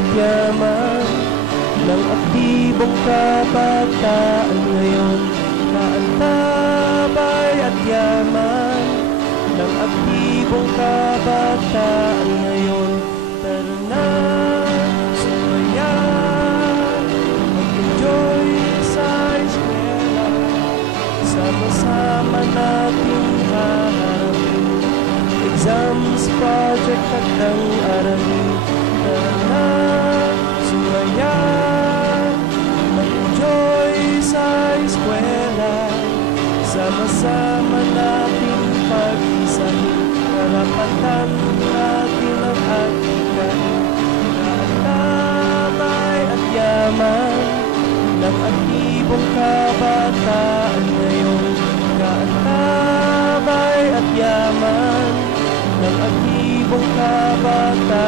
at yaman ng aktibong kabataan ngayon. Kaantabay at yaman ng aktibong kabataan ngayon. Tara na, sumaya, mag-enjoy sa eskwela, sama-sama nating haharapin exams, project at ang aralin. Tara na, sumaya, mag-enjoy sa eskwela, sama-sama nating pag-isahin karapatan natin ang agikain. Kaantabay at yaman ng aktibong kabataan ngayon. Kaantabay at yaman ng aktibong kabataan